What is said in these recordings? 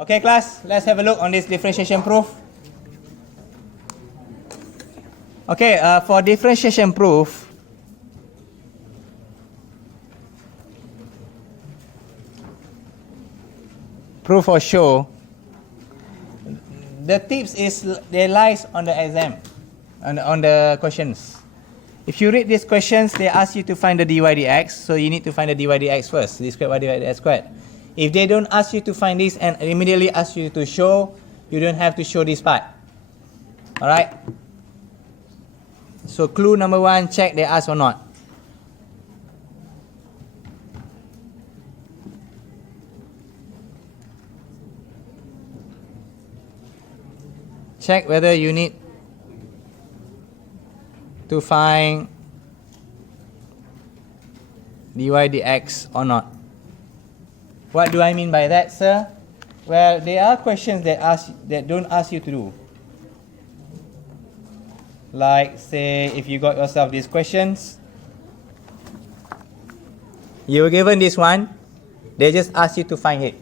Okay, class, let's have a look on this differentiation proof. Okay, for differentiation proof, proof or show, the tips is they lies on the exam, on the questions. If you read these questions, they ask you to find the dy dx, so you need to find the dy dx first, d squared y divided by x squared. If they don't ask you to find this and immediately ask you to show, you don't have to show this part. Alright? So clue number 1, check they ask or not. Check whether you need to find dy dx or not. What do I mean by that, sir? Well, there are questions that don't ask you to do. Like, say, if you got yourself these questions, you were given this one, they just ask you to find it.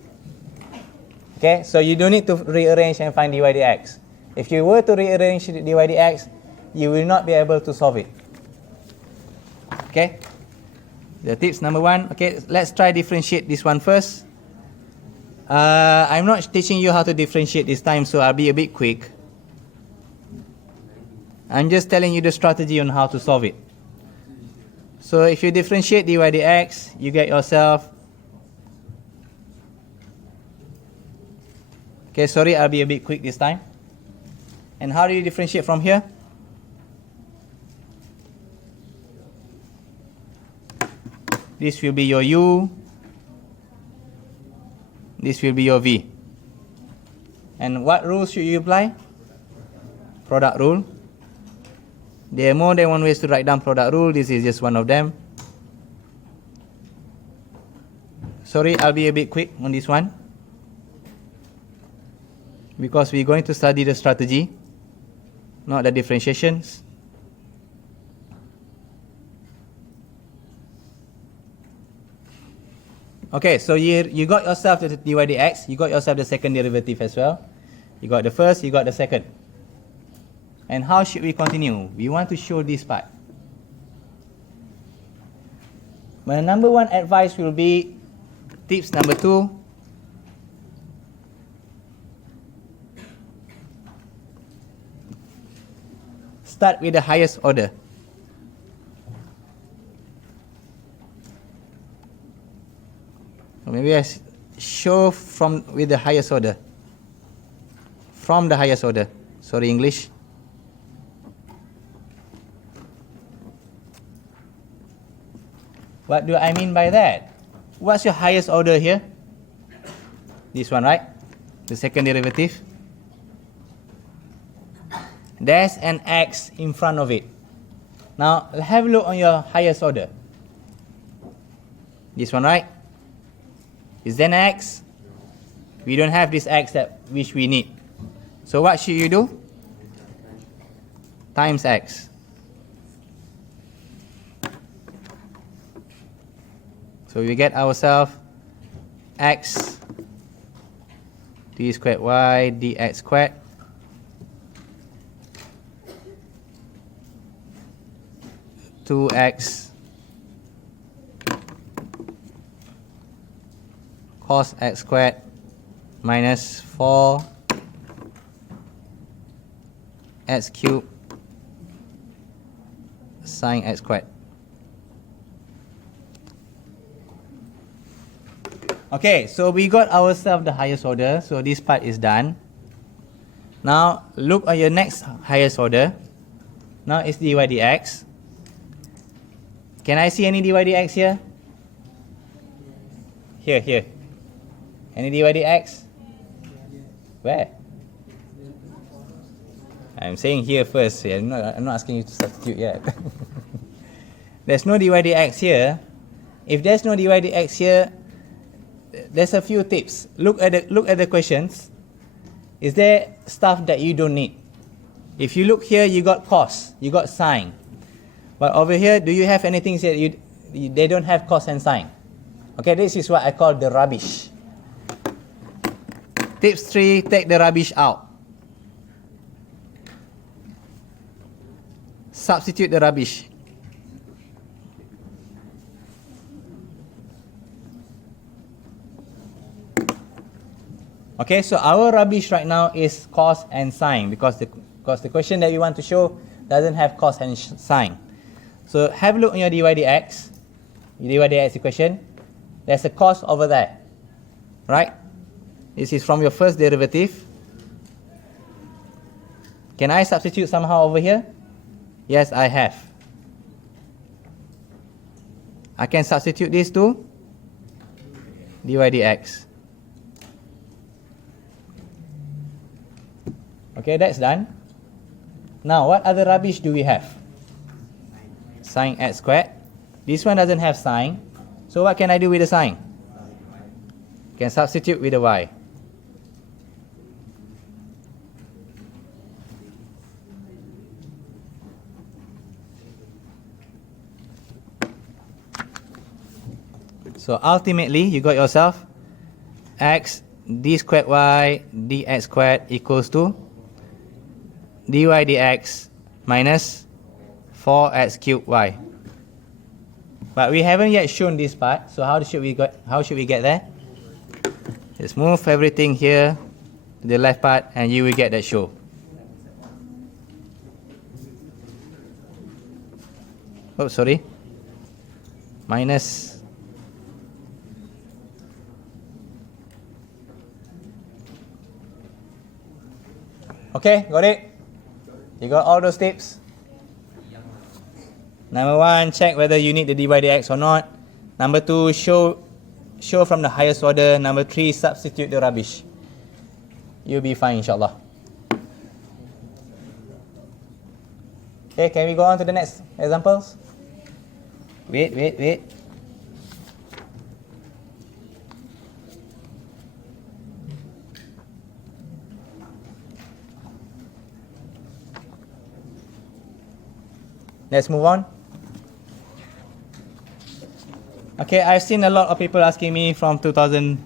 Okay, so you don't need to rearrange and find dy dx. If you were to rearrange dy dx, you will not be able to solve it. Okay, the tips number 1. Okay, let's try differentiate this one first. I'm not teaching you how to differentiate this time, so I'll be a bit quick. I'm just telling you the strategy on how to solve it. So if you differentiate dy dx, you get yourself... Okay, sorry, I'll be a bit quick this time. And how do you differentiate from here? This will be your u. This will be your v. And what rules should you apply? Product rule. There are more than one ways to write down product rule. This is just one of them. Sorry, I'll be a bit quick on this one, because we're going to study the strategy, not the differentiations. Okay, so you got yourself the dy dx, you got yourself the second derivative as well. You got the first, you got the second. And how should we continue? We want to show this part. My number 1 advice will be, tips number 2, start with the highest order. Or maybe I show with the highest order. From the highest order. Sorry, English. What do I mean by that? What's your highest order here? This one, right? The second derivative. There's an x in front of it. Now, have a look on your highest order. This one, right? Is there an x? We don't have this x which we need. So what should you do? Times x. So we get ourselves x d squared y dx squared two x cos x squared minus 4 x cubed sin x squared. Okay, so we got ourselves the highest order, so this part is done. Now look at your next highest order. Now it's dy dx. Can I see any dy dx here? Here. Any dy dx? Where? I'm saying here first. I'm not asking you to substitute yet. There's no dy dx here. If there's no dy dx here, there's a few tips. Look at the questions. Is there stuff that you don't need? If you look here, you got cos, you got sine. But over here, do you have anything that they don't have cos and sine? Okay, this is what I call the rubbish. Tips 3, take the rubbish out. Substitute the rubbish. Okay, so our rubbish right now is cos and sine because the question that we want to show doesn't have cos and sine. So have a look on your dy dx, equation. There's a cos over there, right? This is from your first derivative. Can I substitute somehow over here? Yes, I have. I can substitute this to dy dx. Okay, that's done. Now, what other rubbish do we have? Sine x squared. This one doesn't have sine. So what can I do with the sine? Can substitute with the y. So ultimately, you got yourself x d squared y dx squared equals to dy dx minus 4x cubed y. But we haven't yet shown this part, so how should we get there? Just move everything here to the left part and you will get that show. Oh, sorry. Minus. Okay, got it? You got all those tips? Number 1, check whether you need the dy dx or not. Number 2, show from the highest order. Number 3, substitute the rubbish. You'll be fine, inshallah. Okay, can we go on to the next examples? Wait. Let's move on. Okay, I've seen a lot of people asking me from 2014.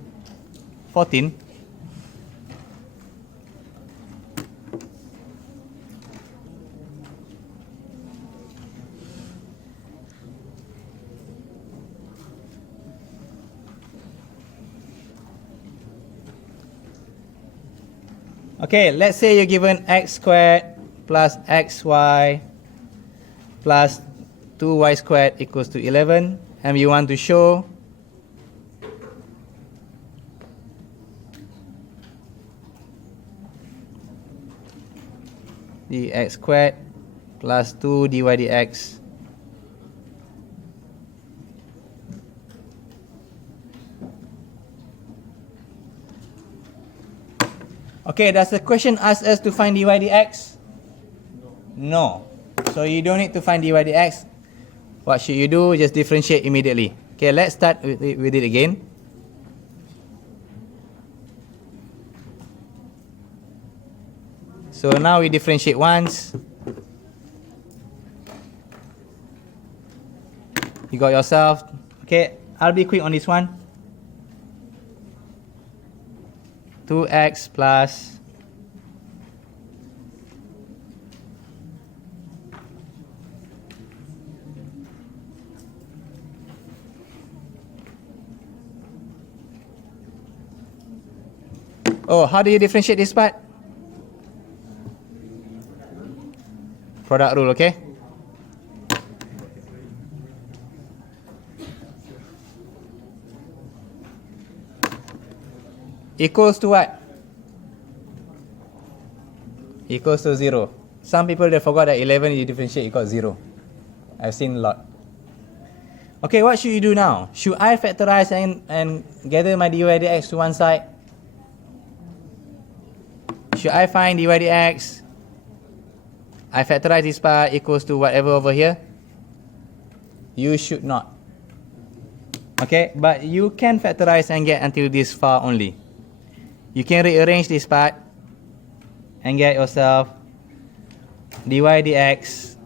Okay, let's say you're given x squared plus xy plus 2y squared equals to 11, and you want to show the x squared plus 2 dy dx Okay, does the question ask us to find dy dx? No. So you don't need to find dy dx. What should you do? Just differentiate immediately. Okay, let's start with it again. So now we differentiate once. You got yourself. Okay, I'll be quick on this one. 2x plus how do you differentiate this part? Product rule, okay? Equals to what? Equals to 0. Some people, they forgot that 11 you differentiate, you got 0. I've seen a lot. Okay, what should you do now? Should I factorize and gather my dy dx to one side? Should I find dy dx? I factorize this part equals to whatever over here? You should not. Okay, but you can factorize and get until this far only. You can rearrange this part and get yourself dy dx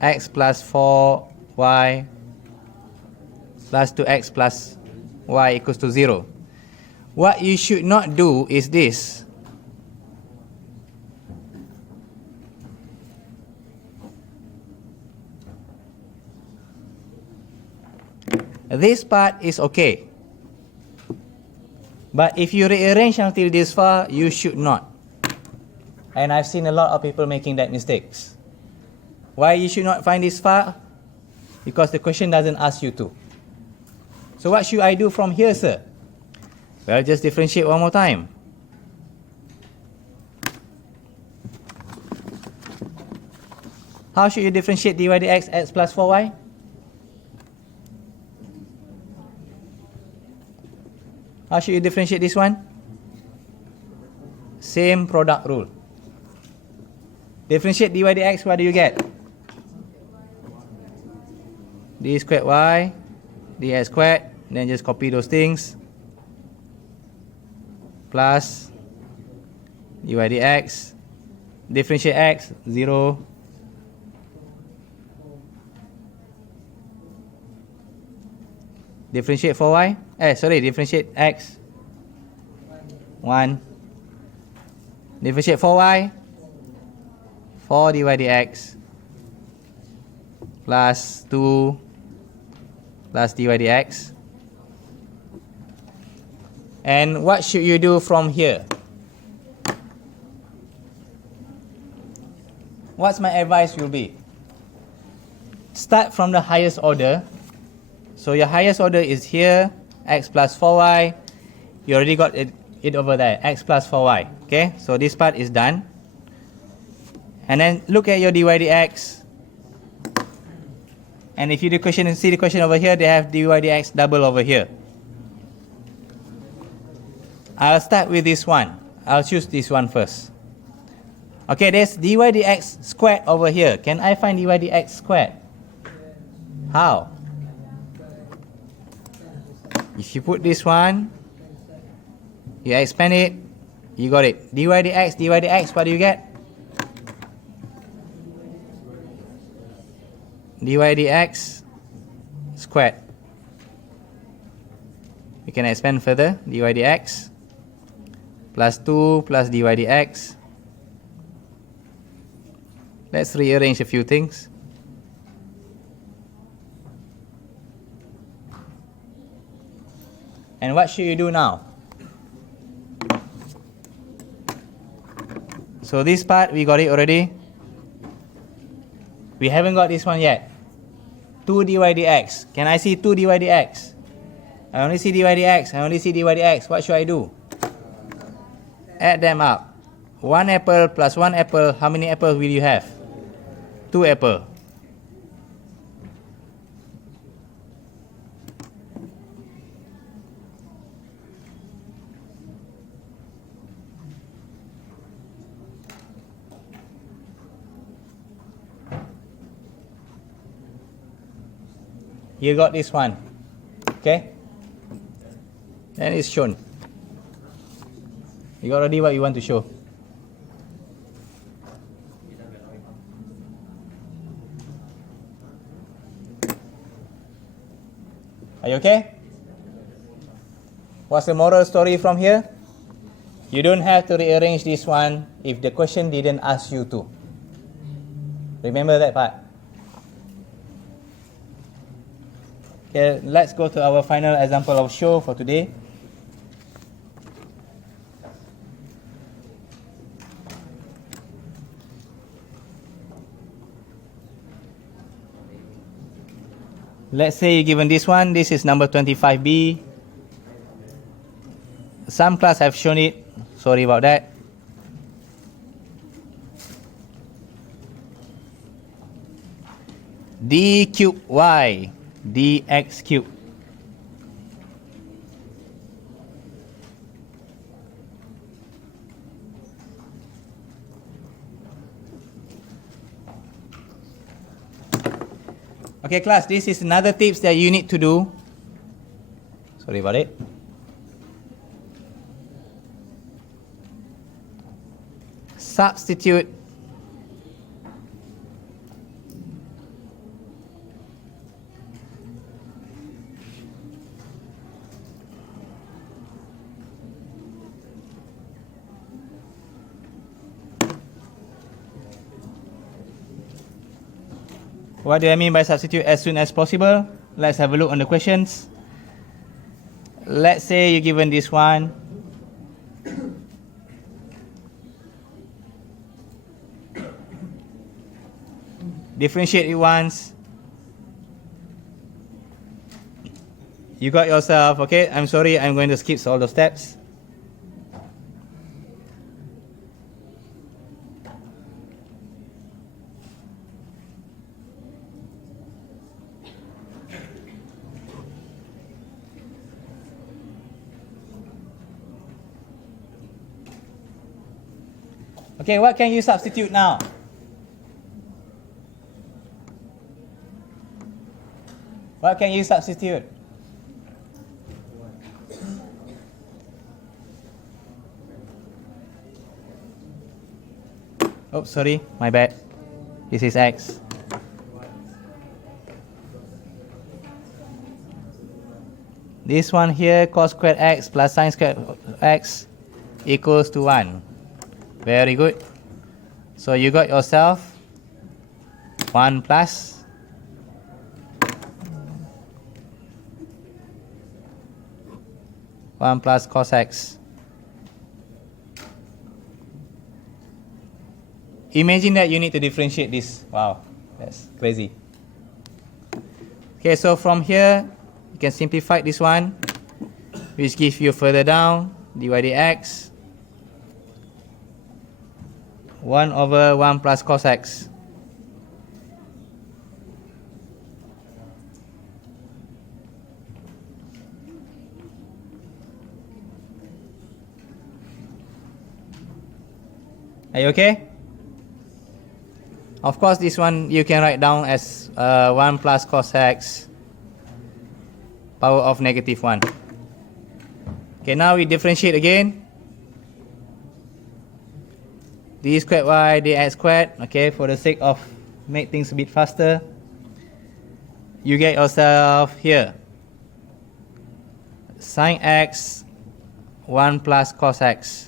x plus 4y plus 2x plus y equals to 0. What you should not do is this. This part is okay. But if you rearrange until this far, you should not. And I've seen a lot of people making that mistakes. Why you should not find this far? Because the question doesn't ask you to. So what should I do from here, sir? Well, just differentiate one more time. How should you differentiate dy dx x plus 4y? How should you differentiate this one? Same product rule. Differentiate dy dx, what do you get? d squared y, dx squared, then just copy those things. Plus dy dx, differentiate x, 0. Differentiate 4y, differentiate x, 1. Differentiate 4y, 4 dy dx, plus 2, plus dy dx. And what should you do from here? What's my advice will be? Start from the highest order. So your highest order is here, x plus 4y. You already got it over there, x plus 4y. Okay, so this part is done. And then look at your dy dx. And if you see the question over here, they have dy dx double over here. I'll start with this one. I'll choose this one first. Okay, there's dy dx squared over here. Can I find dy dx squared? How? If you put this one, you expand it, you got it. dy dx, what do you get? dy dx squared. We can expand further. dy dx plus 2 plus dy dx. Let's rearrange a few things. And what should you do now? So this part, we got it already. We haven't got this one yet. 2 dy dx. Can I see 2 dy dx? I only see dy dx. I only see dy dx. What should I do? Add them up. 1 apple plus 1 apple. How many apples will you have? 2 apples. You got this one. Okay? Then it's shown. You got already what you want to show. Are you okay? What's the moral story from here? You don't have to rearrange this one if the question didn't ask you to. Remember that part. Okay, let's go to our final example of show for today. Let's say you're given this one. This is number 25B. Some class have shown it. Sorry about that. D cube y dx cube. Okay, class, this is another tips that you need to do. Sorry about it. Substitute What do I mean by substitute as soon as possible? Let's have a look on the questions. Let's say you're given this one. Differentiate it once. You got yourself, okay, I'm sorry, I'm going to skip all the steps. Okay, what can you substitute now? What can you substitute? Oh, sorry, my bad. This is x. This one here, cos squared x plus sin squared x equals to 1. Very good. So you got yourself 1 plus cos x. Imagine that you need to differentiate this. Wow, that's crazy. Okay, so from here, you can simplify this one, which gives you further down dy dx 1 over 1 plus cos x. Are you okay? Of course, this one you can write down as 1 plus cos x power of negative 1. Okay, now we differentiate again. D squared y dx squared, okay, for the sake of make things a bit faster, you get yourself here sin x 1 plus cos x.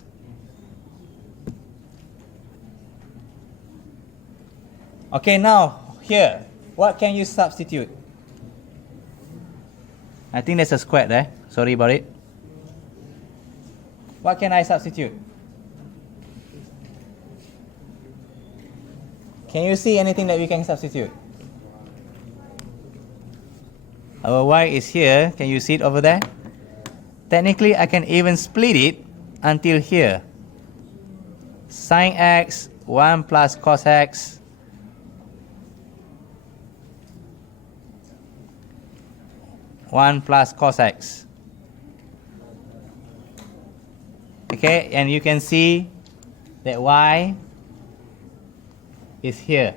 Okay, now here, what can you substitute? I think there's a square there. Sorry about it. What can I substitute? Can you see anything that we can substitute? Our y is here. Can you see it over there? Technically, I can even split it until here. Sin x 1 plus cos x (1 plus cos x). Okay, and you can see that y is here.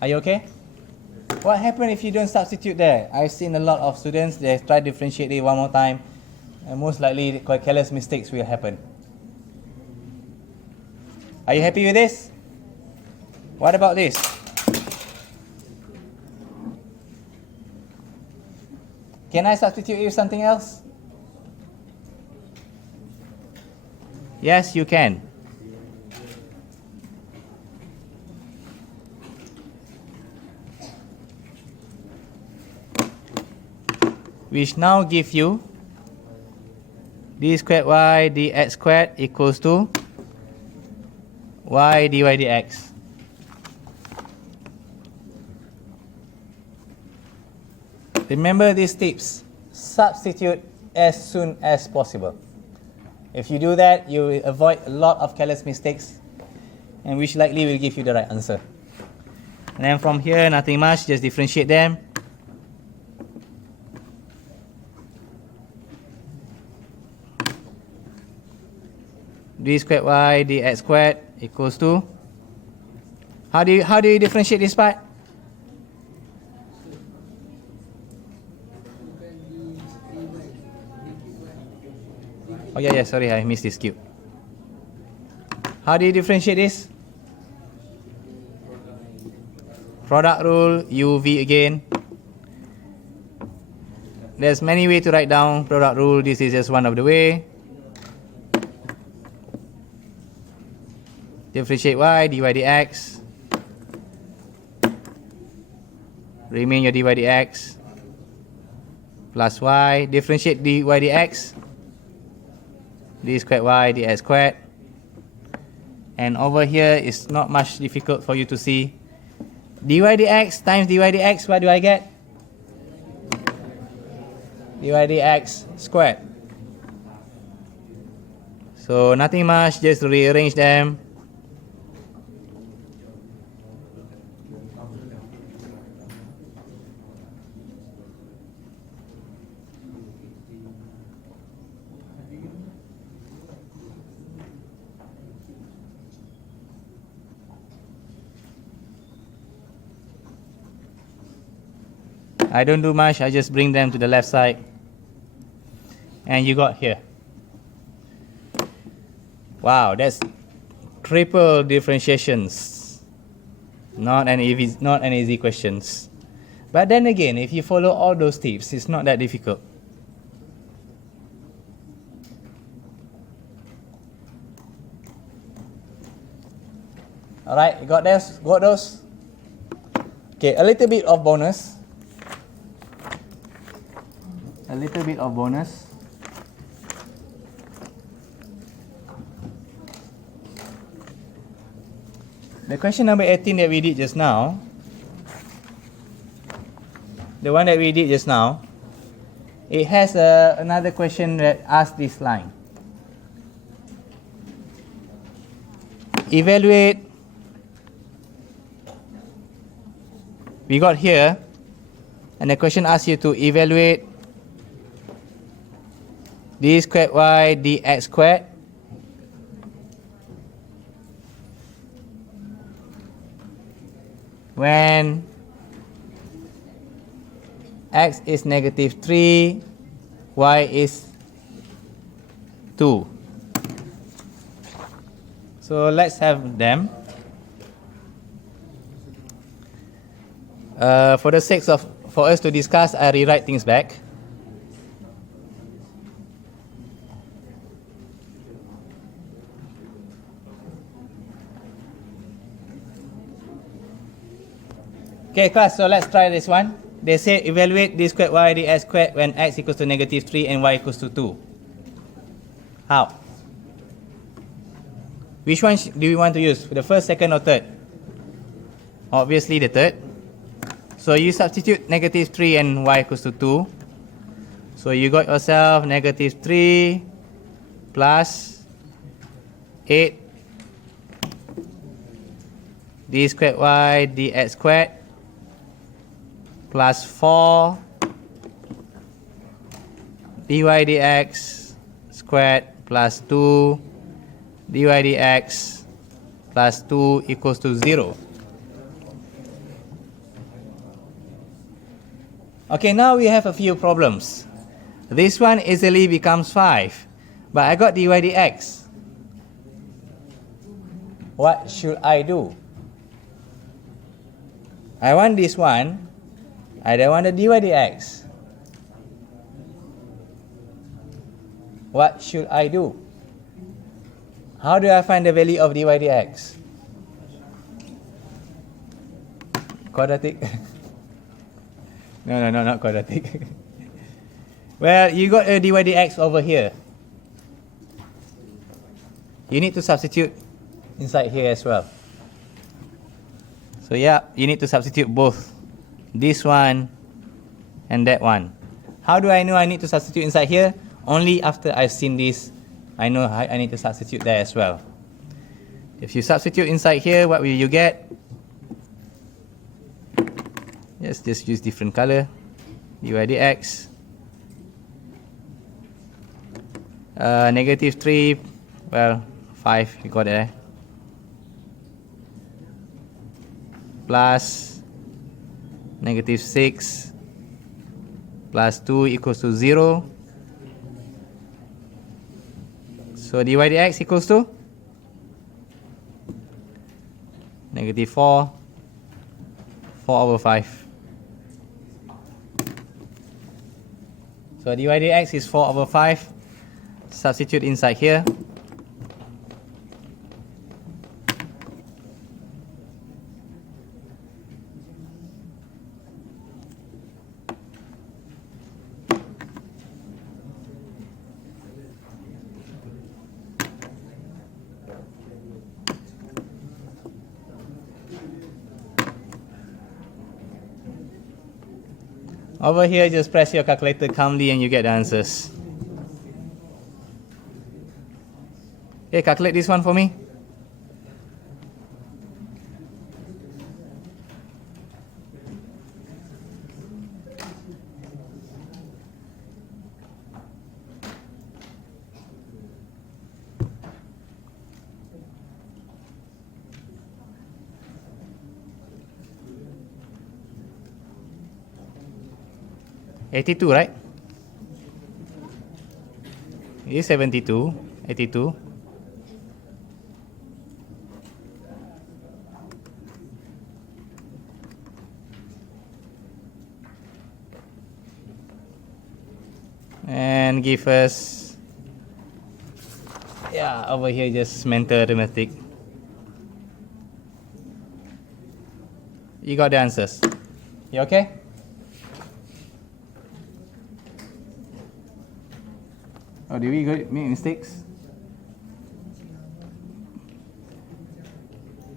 Are you okay? What happens if you don't substitute there? I've seen a lot of students, they try to differentiate it one more time, and most likely quite careless mistakes will happen. Are you happy with this? What about this? Can I substitute it with something else? Yes, you can. Which now give you d squared y dx squared equals to y dy dx. Remember these tips. Substitute as soon as possible. If you do that, you will avoid a lot of careless mistakes, and which likely will give you the right answer. And then from here, nothing much, just differentiate them. D squared y dx squared equals to, how do you differentiate this part? Oh yeah, sorry, I missed this cube. How do you differentiate this? Product rule, UV again. There's many ways to write down product rule. This is just one of the way. Differentiate y, dy dx. Remain your dy dx. Plus y. Differentiate dy dx. D squared y, dx squared. And over here is not much difficult for you to see. Dy dx times dy dx, what do I get? Dy dx squared. So nothing much, just rearrange them. I don't do much, I just bring them to the left side. And you got here. Wow, that's triple differentiations. Not an easy questions. But then again, if you follow all those tips, it's not that difficult. Alright, you got this? Got those? Okay, a little bit of bonus. A little bit of bonus. The question number 18 that we did just now, the one that we did just now, it has another question that asks this line. Evaluate, we got here, and the question asks you to evaluate d squared y dx squared when x is negative 3, y is 2. So let's have them. For the sake of for us to discuss, I rewrite things back. Okay, class, so let's try this one. They say evaluate d squared y dx squared when x equals to negative 3 and y equals to 2. How? Which one do we want to use? The first, second, or third? Obviously the third. So you substitute negative 3 and y equals to 2. So you got yourself negative 3 plus 8 d squared y dx squared plus 4 dy dx squared plus 2 dy dx plus 2 equals to 0. Okay, now we have a few problems. This one easily becomes 5, but I got dy dx. What should I do? I want this one. I don't want the dy dx. What should I do? How do I find the value of dy dx? Quadratic? No, not quadratic. Well, you got a dy dx over here. You need to substitute inside here as well. So yeah, you need to substitute both. This one and that one. How do I know I need to substitute inside here? Only after I've seen this, I know I need to substitute there as well. If you substitute inside here, what will you get? Yes, just use different color. dy dx. Negative 3, well, 5, we got it. Plus negative 6 plus 2 equals to 0. So dy dx equals to negative 4 over 5. So dy dx is 4 over 5. Substitute inside here. Over here, just press your calculator calmly and you get the answers. Okay, calculate this one for me. $82, right? It is 72, 82. And give us, yeah, over here just mental arithmetic. You got the answers. You okay? Oh, did we make mistakes?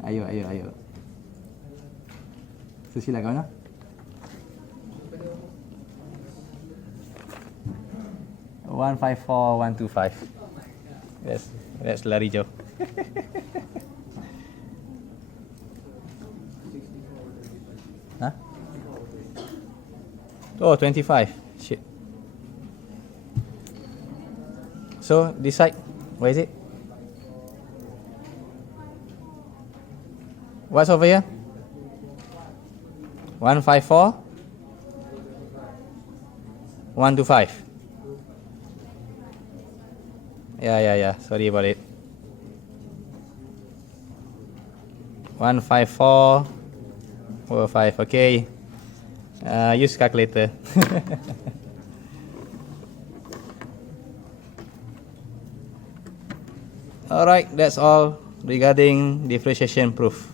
Ayo. Susila kau na? One 154 125. That's lari jauh. Huh? Oh, 25. Shit. So decide, where is it? What's over here? 154 125. Yeah. Sorry about it. 154 45. Okay. Use calculator. Alright, that's all regarding differentiation proof.